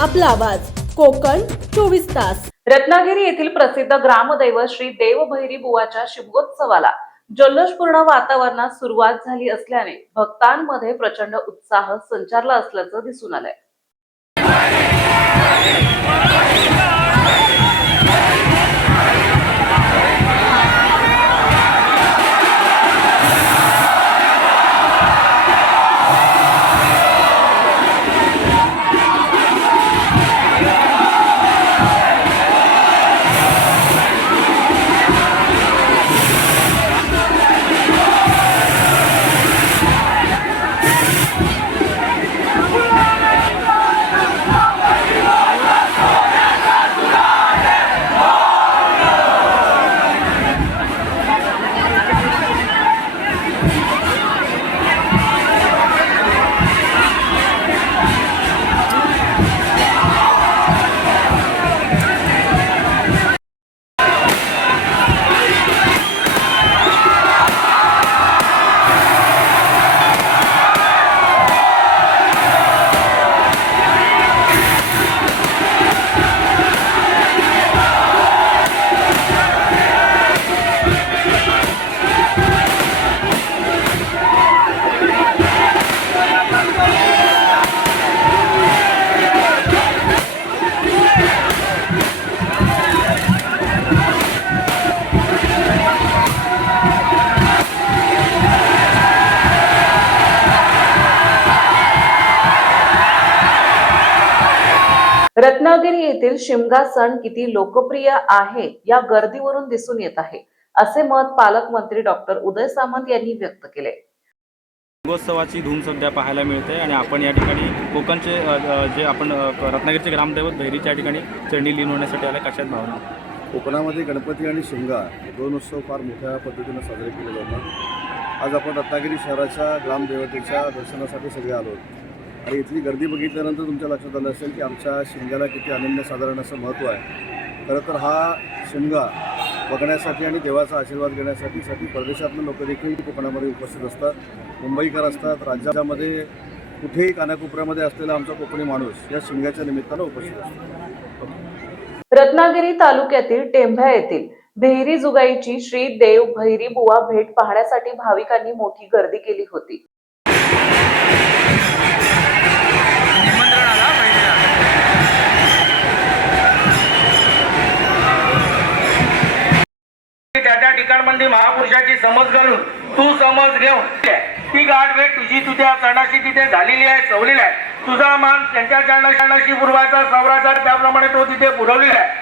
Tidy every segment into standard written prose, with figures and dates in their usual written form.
आपला आवाज कोकण 24 तास। रत्नागिरी येथील प्रसिद्ध ग्रामदैवत श्री देवभैरी बुवाच्या शिमगोत्सवाला जल्लोषपूर्ण वातावरणात सुरुवात झाली असल्याने भक्तांमध्ये प्रचंड उत्साह संचारला असल्याचं दिसून आलंय। रत्नागिरी येथील शिमगा सण किती लोकप्रिय आहे या गर्दीवरून दिसून येत आहे, असे मत पालकमंत्री डॉक्टर उदय सामंत यांनी व्यक्त केले। शिमगोत्सवाची धूम सध्या पाहायला मिळते आणि आपण या ठिकाणी कोकणचे जे आपण रत्नागिरीचे ग्रामदैवत भैरीच्या ठिकाणी चंडी लीन होण्यासाठी आले, कशात भावना? कोकणामध्ये गणपती आणि शिमगा हे दोन उत्सव फार मोठ्या पद्धतीने साजरे केले जातात। आज आपण रत्नागिरी शहराच्या ग्रामदेवतेच्या दर्शनासाठी सगळे आलो आणि इथली गर्दी बघितल्यानंतर तुमच्या लक्षात आलं असेल की आमच्या शिमग्याला किती अनन्यसाधारण असं महत्त्व आहे। खरं तर हा शिमगा बघण्यासाठी आणि देवाचा आशीर्वाद घेण्यासाठी परदेशातून लोक देखील कोकणामध्ये उपस्थित असतात, मुंबईकर असतात, राज्यामध्ये कुठेही कानाकोपऱ्यामध्ये असलेला आमचा कोकणी माणूस या शिमग्याच्या निमित्तानं उपस्थित असतो। रत्नागिरी तालुक्यातील टेंभा येथील भेरी जुगाईची श्री देव भैरी बुवा भेट पाहण्यासाठी भाविकांनी मोठी गर्दी केली होती। त्या ठिकाणमध्ये महापुरुषाची समज घालून तू समज घेऊन ती गाठ भेट तुझी तुझ्या चरणाशी तिथे झालेली आहे, सवलेली आहे। तुझा मान त्यांच्या चरणाशी पुरवायचा सवराचा, त्याप्रमाणे तो तिथे पुरवलेला आहे।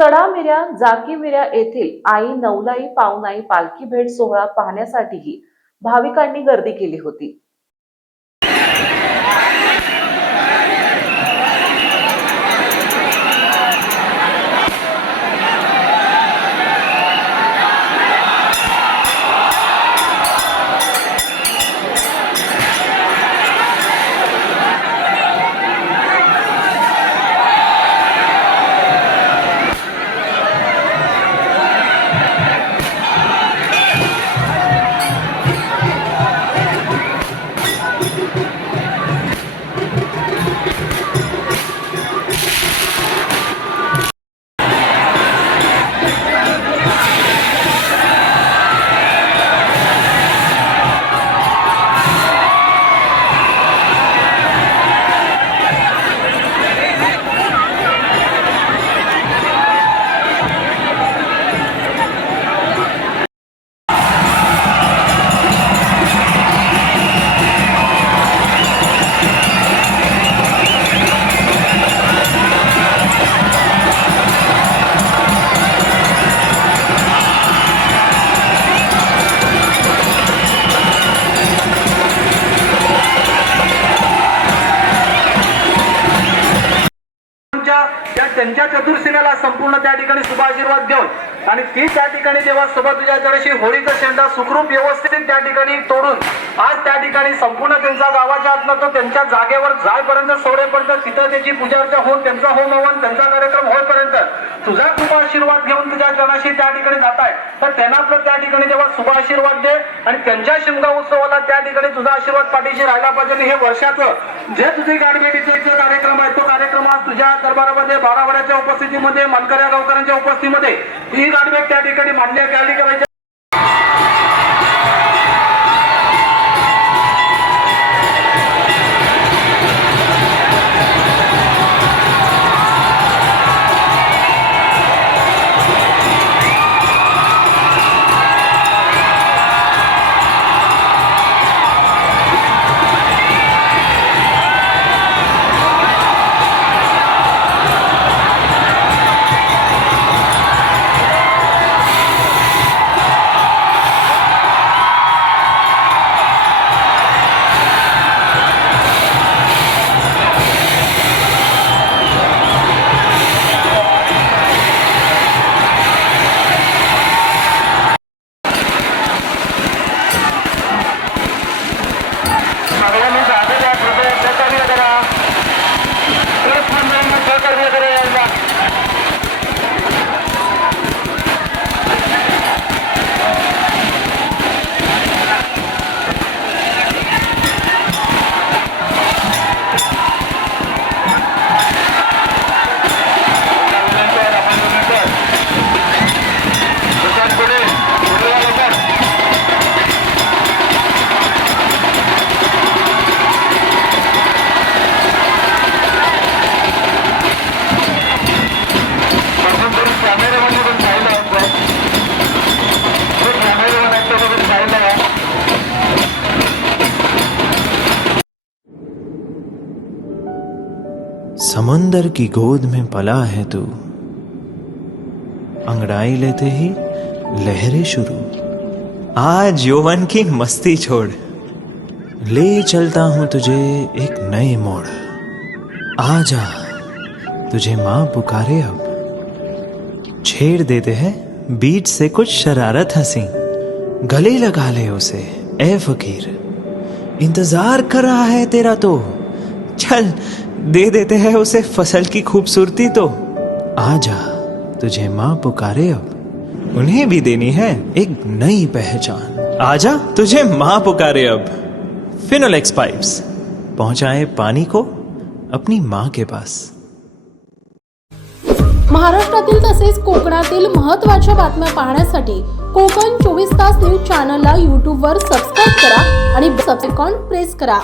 सडामिऱ्या जाकीमिऱ्या येथील आई नवलाई पावनाई पालखी भेट सोहळा पाहण्यासाठीही भाविकांनी गर्दी केली होती। त्यांच्या चतुर्सीनेला संपूर्ण त्या ठिकाणी शुभ आशीर्वाद देऊन आणि ती त्या ठिकाणी जेव्हा सोबत तुझ्या जराशी होळीचा शेंडा सुखरूप व्यवस्थित त्या ठिकाणी तोडून आज त्या ठिकाणी संपूर्ण त्यांचा गावाच्या आतनं तो त्यांच्या जागेवर जायपर्यंत सोडेपर्यंत तिथं त्याची पूजा अर्चा होऊन त्यांचा होम हवन त्यांचा कार्यक्रम होईपर्यंत तुझा शुभ आशीर्वाद घेऊन तुझ्या जनाशी त्या ठिकाणी जात आहे तर त्यांना आपलं त्या ठिकाणी जेव्हा शुभ आशीर्वाद दे आणि त्यांच्या शिमगा उत्सवाला त्या ठिकाणी तुझा आशीर्वाद पाठीशी राहिला पाहिजे आणि हे वर्षाचं जे तुझी गाठभेटीचा कार्यक्रम आहे तो कार्यक्रम आज तुझ्या दरबारामध्ये बारावड्याच्या उपस्थितीमध्ये मनकऱ्या गावकऱ्यांच्या उपस्थितीमध्ये ही गाठभेट त्या ठिकाणी मान्य केली करायची. समंदर की गोद में पला है तू, अंगड़ाई लेते ही लहरें शुरू। आज यौवन की मस्ती छोड़, ले चलता हूं तुझे एक नए मोड़। आजा तुझे मां पुकारे अब, छेड़ देते हैं बीच से कुछ शरारत हंसी। गले लगा ले उसे ए फकीर, इंतजार कर रहा है तेरा तो। चल दे देते हैं उसे फसल की खूबसूरती तो। आजा तुझे मां पुकारे अब, उन्हें भी देनी है एक नई पहचान। आजा तुझे मां पुकारे अब। फिनोलेक्स पाइप्स पहुंचाए पानी को अपनी मां के पास। महाराष्ट्रातील तसेच कोकणातील महत्त्वाच्या बातम्या पाहण्यासाठी कोकण 24 तास न्यूज चॅनलला यूट्यूबवर सबस्क्राईब करा आणि बेल आयकॉन प्रेस करा।